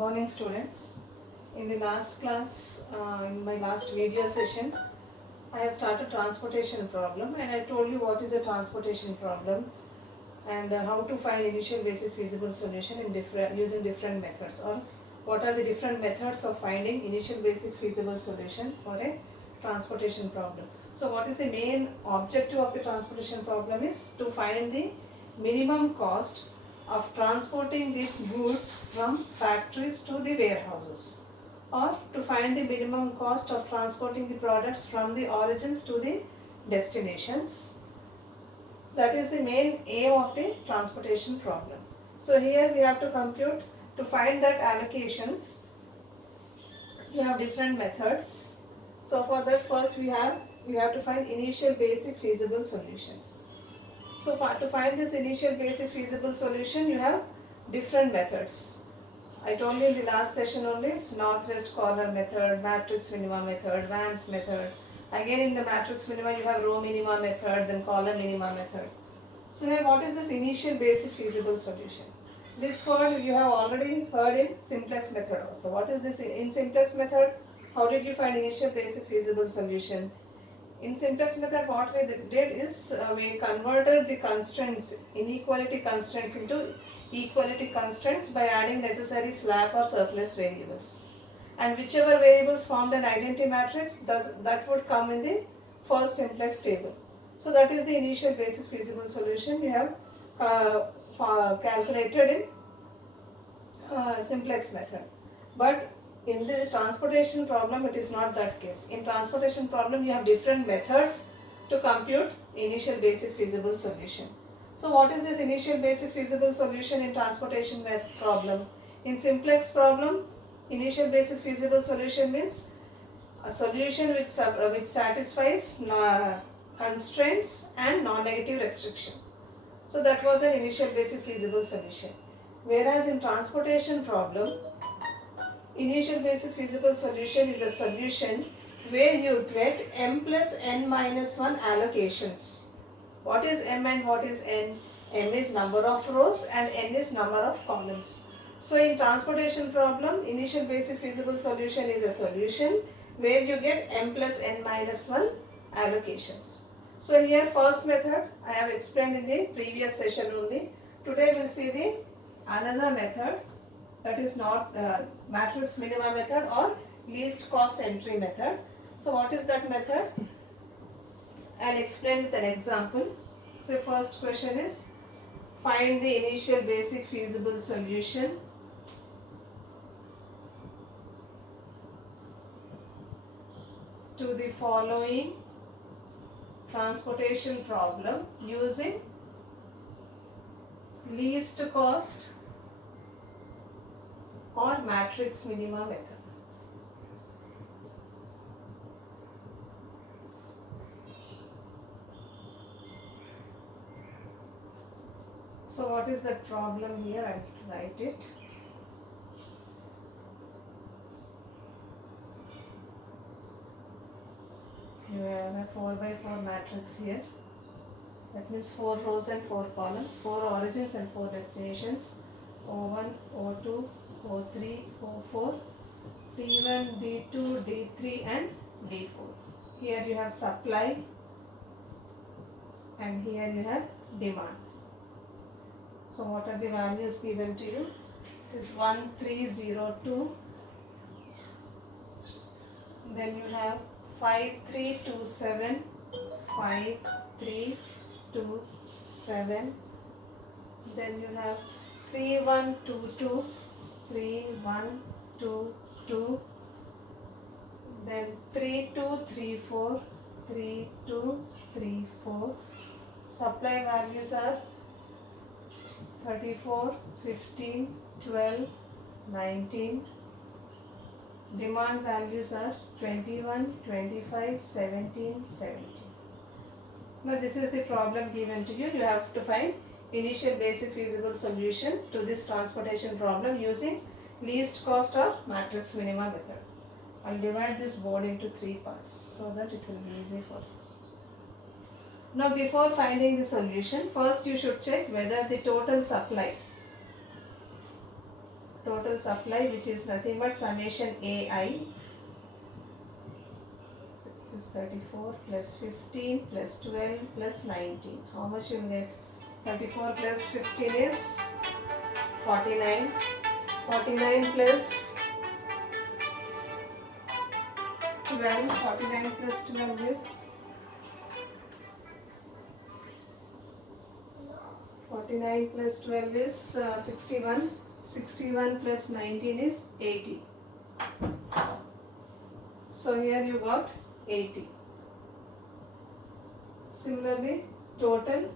Morning students. In the last class, in my last video session, I have started transportation problem and I told you what is a transportation problem and how to find initial basic feasible solution in using different methods, or what are the different methods of finding initial basic feasible solution for a transportation problem. So what is the main objective of the transportation problem is to find the minimum cost of transporting the goods from factories to the warehouses, or to find the minimum cost of transporting the products from the origins to the destinations. That is the main aim of the transportation problem. So here we have to compute, to find that allocations, you have different methods. So for that, first we have to find initial basic feasible solution. So to find this initial basic feasible solution, you have different methods. I told you in the last session only, it's northwest corner method, matrix minima method, Vance method. Again in the matrix minima you have row minima method, then column minima method. So here what is this initial basic feasible solution? This word you have already heard in simplex method also. What is this in simplex method? How did you find initial basic feasible solution? In simplex method, what we did is we converted the constraints, inequality constraints, into equality constraints by adding necessary slack or surplus variables. And whichever variables formed an identity matrix, that would come in the first simplex table. So that is the initial basic feasible solution we have calculated in simplex method. But in the transportation problem, it is not that case. In transportation problem, you have different methods to compute initial basic feasible solution. So what is this initial basic feasible solution in transportation problem? In simplex problem, initial basic feasible solution means a solution which satisfies constraints and non-negative restriction. So that was an initial basic feasible solution. Whereas in transportation problem, initial basic feasible solution is a solution where you get m plus n minus 1 allocations. What is m and what is n? M is number of rows and n is number of columns. So in transportation problem, initial basic feasible solution is a solution where you get m plus n minus 1 allocations. So here first method I have explained in the previous session only. Today we will see the another method, that is not matrix minima method or least cost entry method. So what is that method? I'll explain with an example. So first question is, find the initial basic feasible solution to the following transportation problem using least cost or matrix minima method. So what is the problem here? I'll write it. You have a 4 by 4 matrix here. That means 4 rows and 4 columns, 4 origins and 4 destinations, O1, O2, O3, O4, D1, D2, D3 and D4. Here you have supply and here you have demand. So what are the values given to you? It is 1302, then you have 5327, 5327, then you have 3122, 3122, then 3234, 3234. Supply values are 34, 15, 12, 19. Demand values are 21, 25, 17, 17. Now this is the problem given to you. You have to find initial basic feasible solution to this transportation problem using least cost or matrix minima method. I will divide this board into 3 parts so that it will be easy for you. Now before finding the solution, first you should check whether the total supply total supply, which is nothing but summation AI. This is 34 plus 15 plus 12 plus 19. How much you will get? 34 plus 15 is 49. 49 plus 12. 49 plus 12 is 49 plus 12 is 61. 61 plus 19 is 80. So here you got 80. Similarly, total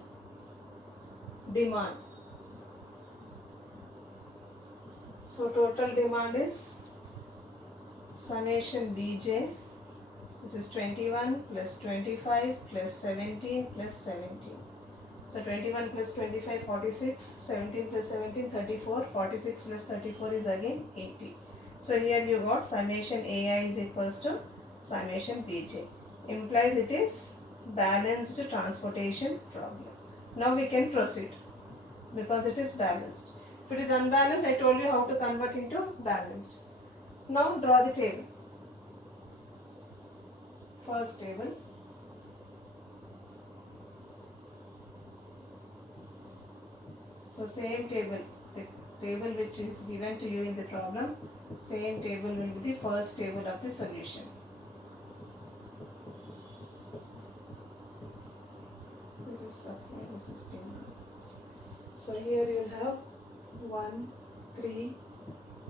demand. So total demand is summation Bj. This is 21 plus 25 plus 17 plus 17. So 21 plus 25, 46, 17 plus 17, 34, 46 plus 34 is again 80. So here you got summation Ai is equals to summation Bj. Implies it is balanced transportation problem. Now we can proceed because it is balanced. If it is unbalanced, I told you how to convert into balanced. Now draw the table. First table. So same table, the table which is given to you in the problem, same table will be the first table of the solution. This is supply, this is demand. So here you will have 1, 3,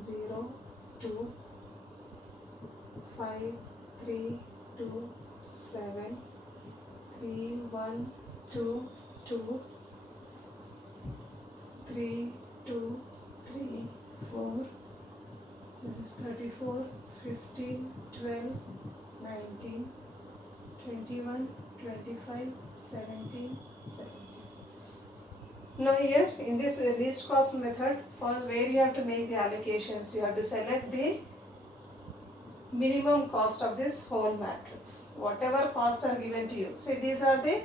0, 2, 5, 3, 2, 7, 3, 1, 2, 2, 3, 2, 3, 4. This is 34, 15, 12, 19, 21, 25, 17, 17. Now here in this least cost method, first where you have to make the allocations, you have to select the minimum cost of this whole matrix. Whatever costs are given to you. See, these are the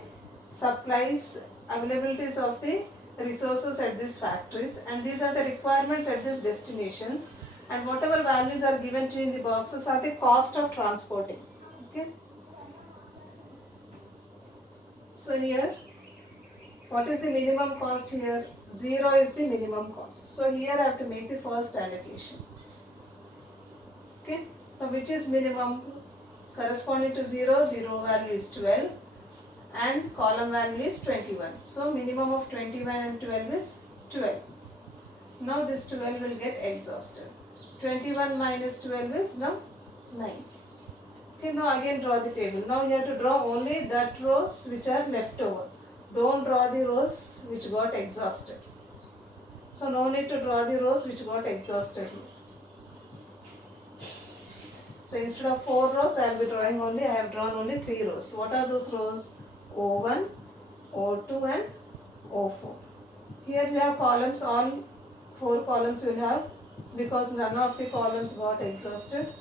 supplies, availabilities of the resources at these factories, and these are the requirements at these destinations, and whatever values are given to you in the boxes are the cost of transporting. Okay. So here, what is the minimum cost here? 0 is the minimum cost. So here I have to make the first allocation. Okay. Now which is minimum? Corresponding to 0, the row value is 12 and column value is 21. So minimum of 21 and 12 is 12. Now this 12 will get exhausted. 21 minus 12 is now 9. Okay, now again draw the table. Now you have to draw only that rows which are left over. Don't draw the rows which got exhausted. So no need to draw the rows which got exhausted here. So instead of 4 rows, I will be drawing only, I have drawn only 3 rows. What are those rows? O1, O2 and O4. Here you have columns, all 4 columns you will have because none of the columns got exhausted.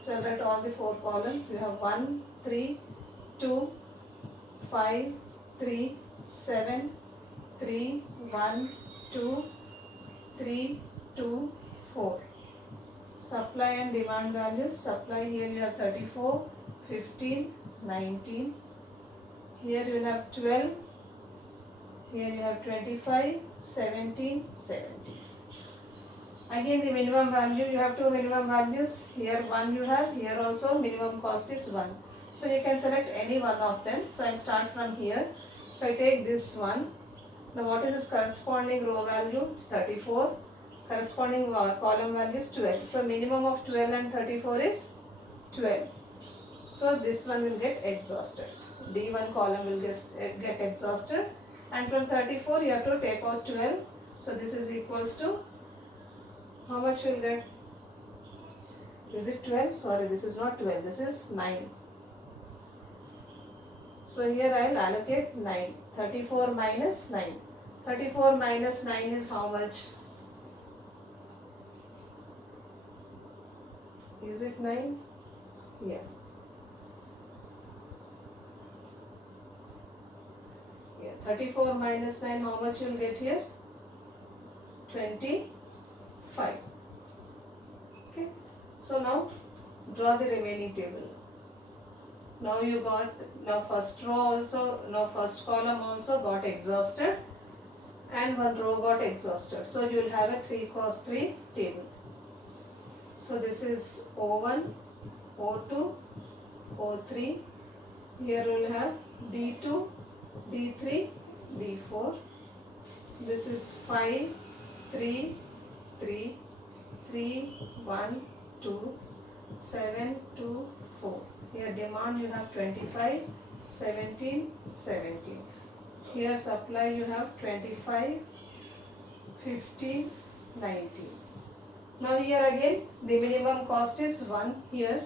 So I will write all the 4 columns. You have 1, 3, 2, 5, 3, 7, 3, 1, 2, 3, 2, 4. Supply and demand values. Supply here you have 34, 15, 19. Here you will have 12. Here you have 25, 17, 17. Again the minimum value, you have 2 minimum values. Here 1 you have, here also minimum cost is 1. So you can select any one of them. So I will start from here. If I take this one, now what is its corresponding row value? It's 34. Corresponding column value is 12. So minimum of 12 and 34 is 12. So this one will get exhausted. D1 column will get exhausted. And from 34 you have to take out 12. So this is equals to, how much you will get? Is it 12? Sorry, this is not 12. This is 9. So here I will allocate 9. 34 minus 9. 34 minus 9 is how much? Is it 9? Yeah. Yeah. 34 minus 9, how much you will get here? 25. Okay. So now draw the remaining table. Now you got, now first row also, now first column also got exhausted and one row got exhausted. So you will have a 3 cross 3 table. So this is O1, O2, O3. Here we will have D2, D3, D4. This is 5, 3, 3, 3, 1, 2, 7, 2, 4. Here demand you have 25, 17, 17. Here supply you have 25, 15, 19. Now here again the minimum cost is 1 here.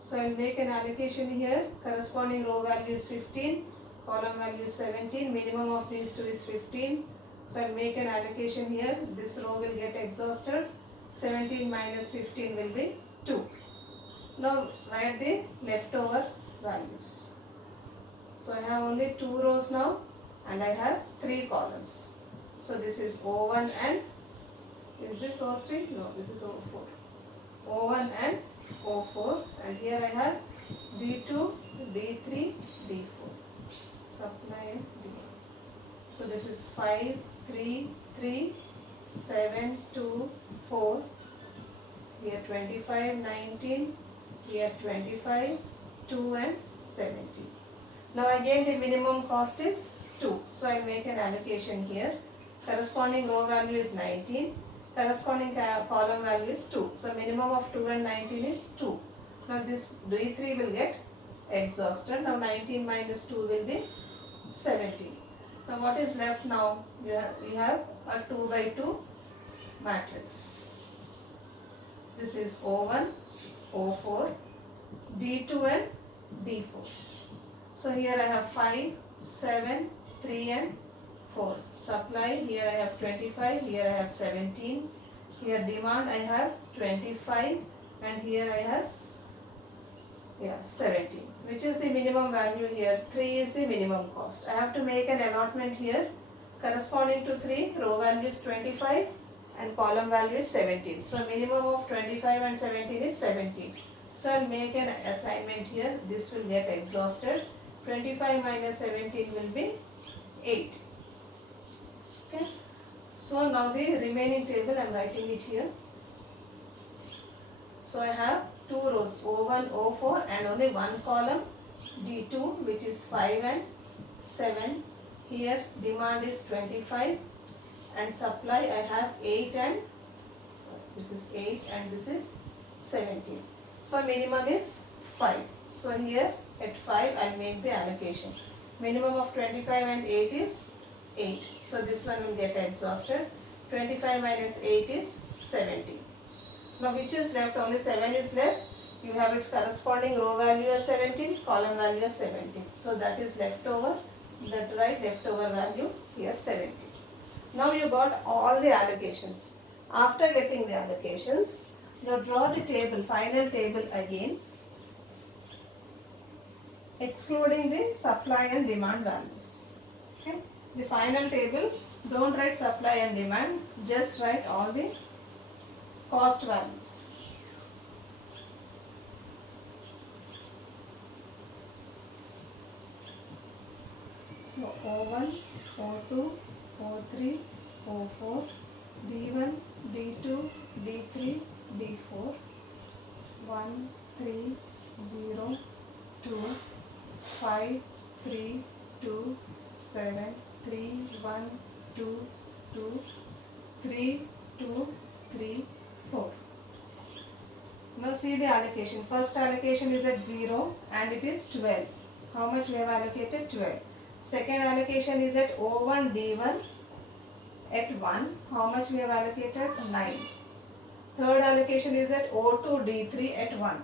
So I will make an allocation here. Corresponding row value is 15, column value is 17, minimum of these two is 15. So I will make an allocation here. This row will get exhausted. 17 minus 15 will be 2. Now write the leftover values. So I have only 2 rows now and I have 3 columns. So this is O1 and, is this O3? No, this is O4. O1 and O4, and here I have D2, D3, D4. Supply and demand. So this is 5, 3, 3, 7, 2, 4. Here 25, 19. Here 25, 2 and 17. Now again the minimum cost is 2. So I will make an allocation here. Corresponding row value is 19. Corresponding column value is 2. So minimum of 2 and 19 is 2. Now this D3 will get exhausted. Now 19 minus 2 will be 17. Now what is left now? We have a 2 by 2 matrix. This is O1, O4, D2 and D4. So here I have 5, 7, 3 and 4. Supply, here I have 25, here I have 17. Here demand I have 25 and here I have 17. Which is the minimum value here? 3 is the minimum cost. I have to make an allotment here. Corresponding to 3, row value is 25 and column value is 17. So minimum of 25 and 17 is 17. So I will make an assignment here. This will get exhausted. 25 minus 17 will be 8. Okay. So now the remaining table I am writing it here. So I have 2 rows O1, O4 and only one column D2 which is 5 and 7. Here demand is 25 and supply I have 8 and, this is 8 and this is 17. So minimum is 5. So here at 5 I will make the allocation. Minimum of 25 and 8 is 8. So this one will get exhausted. 25 minus 8 is 17. Now which is left? Only 7 is left. You have its corresponding row value as 17, column value as 17. So that is leftover. That right leftover value here 17. Now you got all the allocations. After getting the allocations, now draw the table, final table again, excluding the supply and demand values. Okay. The final table, don't write supply and demand, just write all the cost values. So O1, O2, O3, O4, D1, D2, D3, D4, 1, 3, 0, 2, 5, 3, 2, 7, 3, 1, 2, 2, 3, 2, 3, 4. Now see the allocation. First allocation is at 0 and it is 12. How much we have allocated? 12. Second allocation is at O1 D1 at 1. How much we have allocated? 9. Third allocation is at O2 D3 at 1.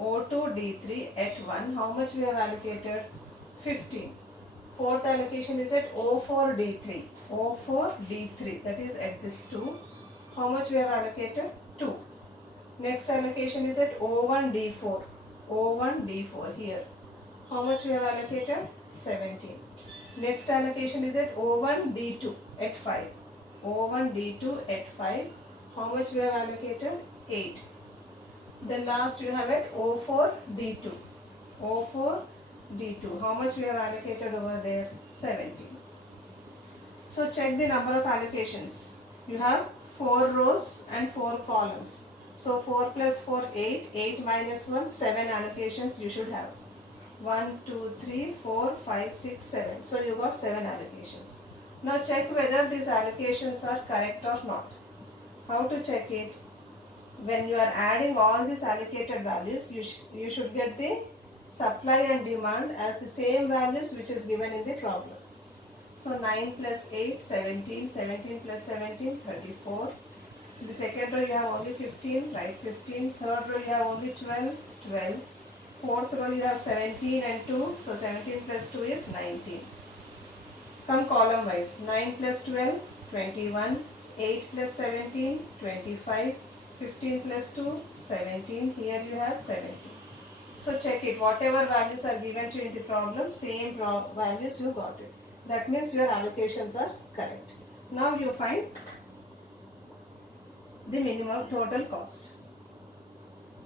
O2 D3 at 1. How much we have allocated? 15. Fourth allocation is at O4 D3. O4 D3, that is at this 2. How much we have allocated? 2. Next allocation is at O1 D4. O1 D4 here. How much we have allocated? 17. Next allocation is at O1 D2 at 5. O1 D2 at 5. How much we have allocated? 8. Then last you have it O4 D2. O4 D2. How much we have allocated over there? 70. So check the number of allocations. You have 4 rows and 4 columns. So 4 plus 4, 8. 8 minus 1, 7 allocations you should have. 1, 2, 3, 4, 5, 6, 7. So you got 7 allocations. Now check whether these allocations are correct or not. How to check it? When you are adding all these allocated values, you should get the supply and demand as the same values which is given in the problem. So 9 plus 8, 17, 17 plus 17, 34. In the second row you have only 15, write 15. Third row you have only 12, 12. Fourth row you have 17 and 2, so 17 plus 2 is 19. Come column wise, 9 plus 12, 21. 8 plus 17, 25. 15 plus 2, 17. Here you have 17. So check it. Whatever values are given to you in the problem, same values you got it. That means your allocations are correct. Now you find the minimum total cost.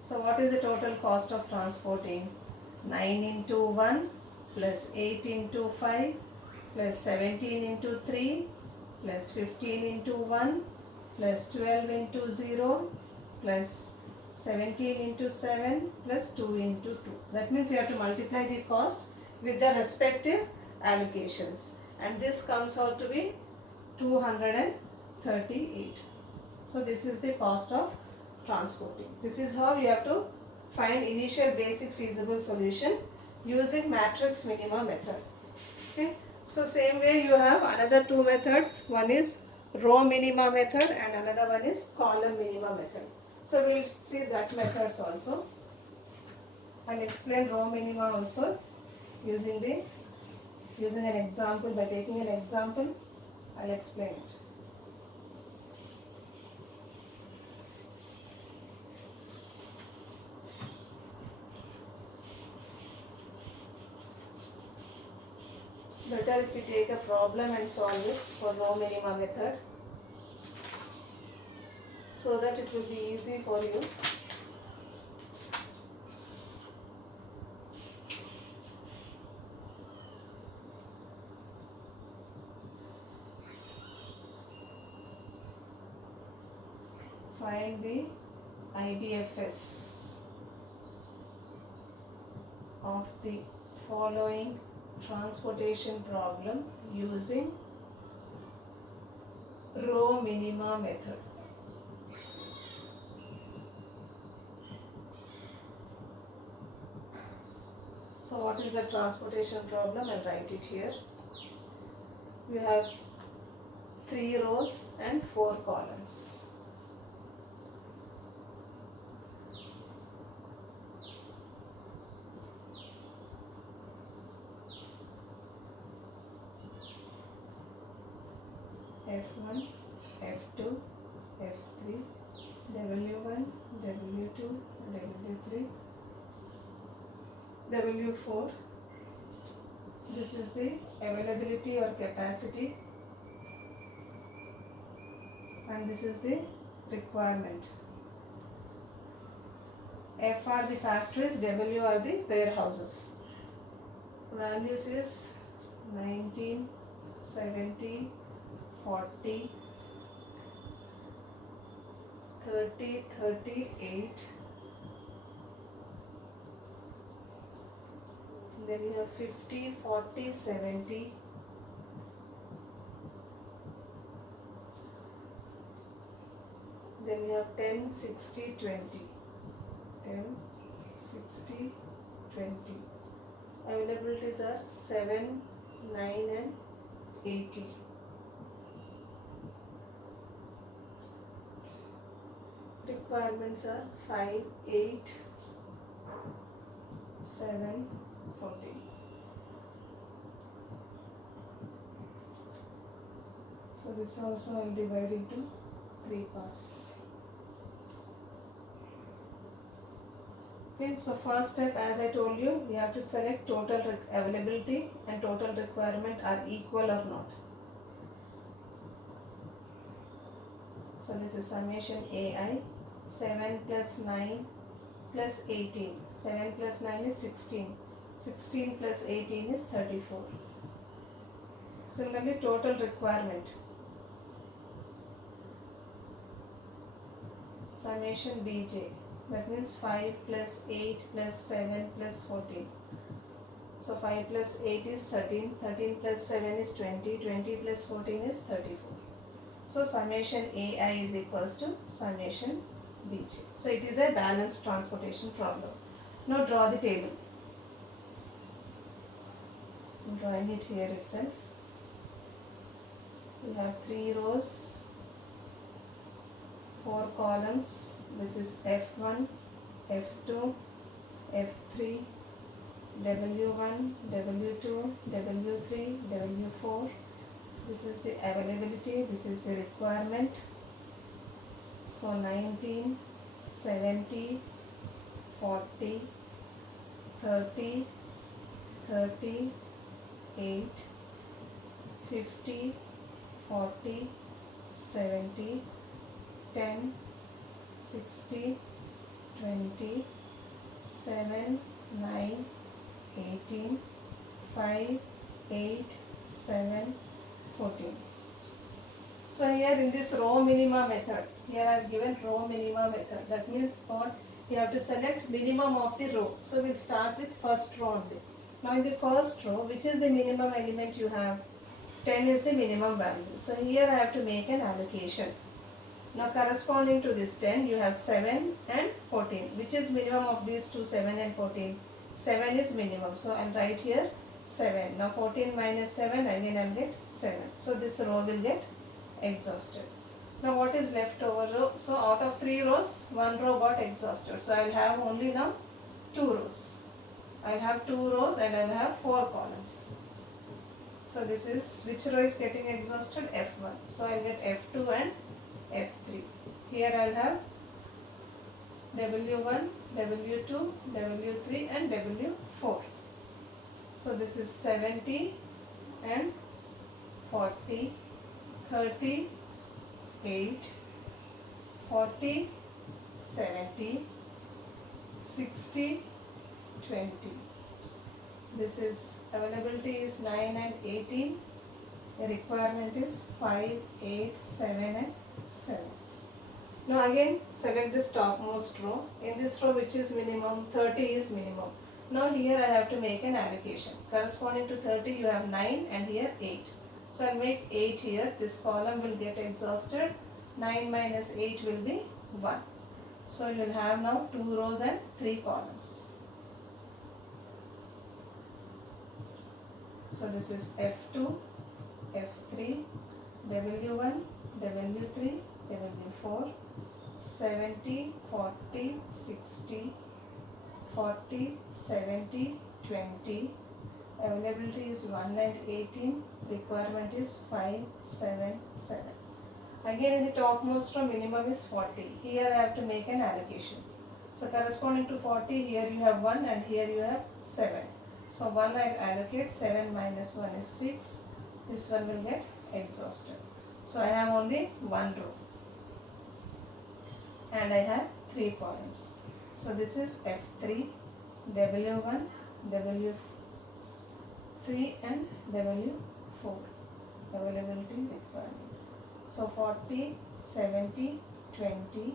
So what is the total cost of transporting? 9 into 1 plus 8 into 5 plus 17 into 3 plus 15 into 1 plus 12 into 0 plus 17 into 7 plus 2 into 2. That means you have to multiply the cost with the respective allocations, and this comes out to be 238. So this is the cost of transporting. This is how you have to find initial basic feasible solution using matrix minima method. Okay. So same way you have another two methods. One is row minima method and another one is column minima method. So we will see that methods also and explain row minima also using an example. By taking an example, I'll explain it. It's better if you take a problem and solve it for row minima method, so that it will be easy for you. Find the IBFS of the following transportation problem using row minima method. So what is the transportation problem? I'll write it here. We have 3 rows and 4 columns. F1, F2, F3, W1, W2, W3, W4. This is the availability or capacity, and this is the requirement. F are the factories, W are the warehouses. Values is 19, 70, 40, 30, 38. Then you have 50, 40, 70. Then you have 10, 60, 20. 10, 60, 20. Availabilities are 7, 9 and 80. Requirements are 5, 8, 7, 14. So this also I will divide into 3 parts. Okay, so first step, as I told you, you have to select total availability and total requirement are equal or not. So this is summation AI. 7 plus 9 plus 18. 7 plus 9 is 16. 16 plus 18 is 34. Similarly, total requirement. Summation Bj. That means 5 plus 8 plus 7 plus 14. So 5 plus 8 is 13. 13 plus 7 is 20. 20 plus 14 is 34. So summation Ai is equals to summation Bj. So it is a balanced transportation problem. Now draw the table. I'm drawing it here itself. We have 3 rows, 4 columns. This is F1, F2, F3, W1, W2, W3, W4. This is the availability, this is the requirement. So 19, 70, 40, 30, 38, 50, 40, 70, 10, 60, 20, 7, 9, 18, 5, 8, 7, 14. So here in this row minima method, here I have given row minima method. That means what? You have to select minimum of the row. So we'll start with first row only. Now in the first row, which is the minimum element you have? 10 is the minimum value. So here I have to make an allocation. Now corresponding to this 10, you have 7 and 14. Which is minimum of these two, 7 and 14? 7 is minimum. So I'll write here 7. Now 14 minus 7, again I'll get 7. So this row will get exhausted. Now what is left over row? So out of 3 rows, 1 row got exhausted. So I'll have only now 2 rows. I'll have 2 rows and I'll have 4 columns. So this is, which row is getting exhausted? F1. So I'll get F2 and F3. Here I'll have W1, W2, W3 and W4. So this is 70 and 40, 30, 8, 40, 70, 60, 20. This is availability is 9 and 18. The requirement is 5, 8, 7 and 7. Now again select this topmost row. In this row, which is minimum? 30 is minimum. Now here I have to make an allocation. Corresponding to 30 you have 9 and here 8. So I'll make 8 here. This column will get exhausted. 9 minus 8 will be 1. So you will have now 2 rows and 3 columns. So this is F2, F3, W1, W3, W4, 70, 40, 60, 40, 70, 20. Availability is 1 and 18. Requirement is 5, 7, 7. Again in the topmost row, minimum is 40. Here I have to make an allocation. So corresponding to 40, here you have 1 and here you have 7. So 1 I allocate, 7 minus 1 is 6. This one will get exhausted. So I have only 1 row. And I have 3 columns. So this is F3, W1, W3 and W4. Availability requirement. So 40, 70, 20,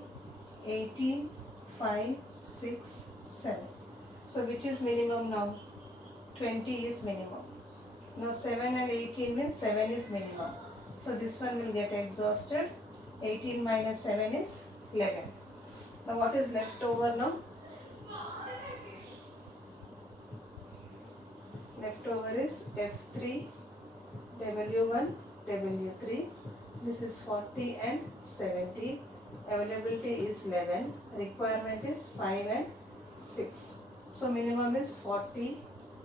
18, 5, 6, 7. So which is minimum now? 20 is minimum. Now 7 and 18 means 7 is minimum. So this one will get exhausted. 18 minus 7 is 11. Now what is left over now? Left over is F3, W1, W3. This is 40 and 70. Availability is 11. Requirement is 5 and 6. So minimum is 40.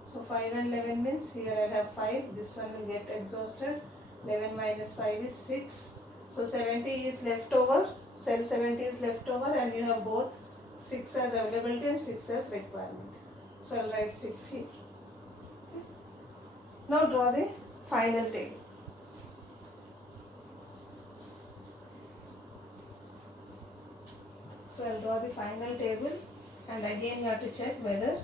So 5 and 11 means here I have 5. This one will get exhausted. 11 minus 5 is 6. So 70 is left over. Cell 70 is left over and you have both 6 as availability and 6 as requirement. So I'll write 6 here. Okay. Now draw the final table. So I'll draw the final table. and again you have to check whether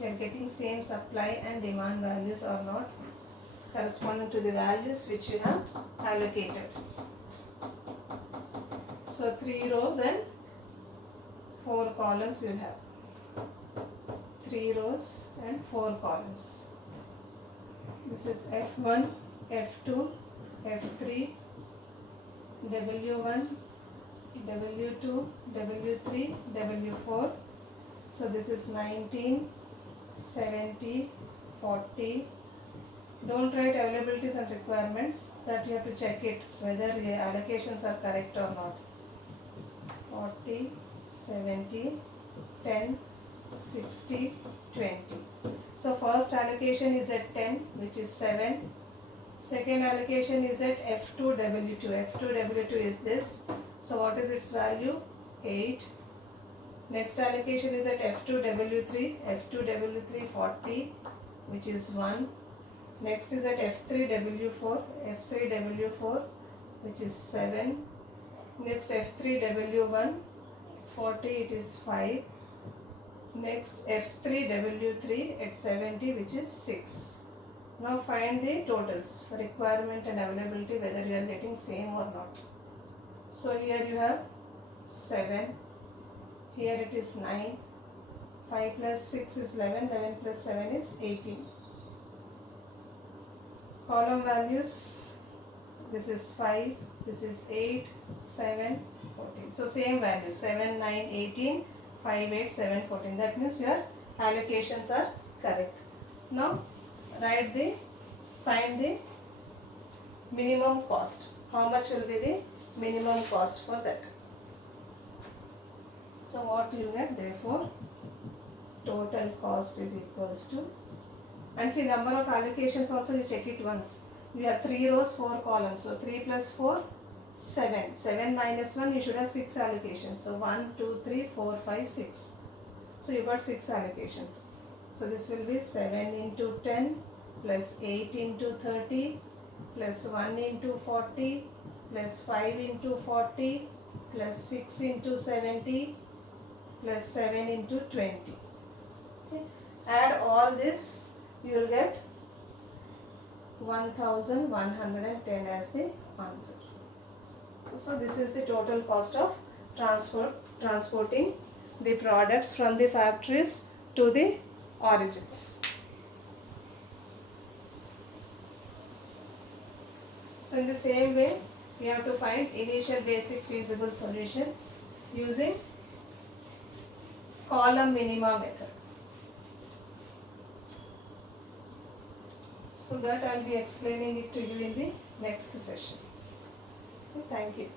you are getting same supply and demand values or not corresponding to the values which you have allocated. So 3 rows and 4 columns you have. 3 rows and 4 columns. This is F1, F2, F3, W1, W2, W3, W4. So this is 19, 70, 40. Don't write availabilities and requirements, that you have to check it whether the allocations are correct or not. 40, 70, 10, 60, 20. So first allocation is at 10, which is 7. Second allocation is at F2 W2. F2 W2 is this. So what is its value? 8. Next allocation is at F2 W3. F2 W3 40, which is 1. Next is at F3 W4. F3 W4, which is 7. Next F3 W1 40, it is 5. Next F3 W3 at 70, which is 6. Now find the totals, requirement and availability, whether you are getting same or not. So here you have 7, here it is 9, 5 plus 6 is 11, 11 plus 7 is 18. Column values, this is 5, this is 8, 7, 14. So same values, 7, 9, 18, 5, 8, 7, 14. That means your allocations are correct. Now find the minimum cost. How much will be the minimum cost for that? So what you get, therefore total cost is equals to, and see number of allocations also you check it once. You have 3 rows, 4 columns. So 3 plus 4, 7. 7 minus 1, you should have 6 allocations. So 1, 2, 3, 4, 5, 6. So you got 6 allocations. So this will be 7 into 10 plus 8 into 30 plus 1 into 40 plus 5 into 40 plus 6 into 70 plus 7 into 20. Okay. Add all this, you will get 1110 as the answer. So this is the total cost of transporting the products from the factories to the origins. So in the same way, we have to find initial basic feasible solution using column minima method. So that I will be explaining it to you in the next session. Thank you.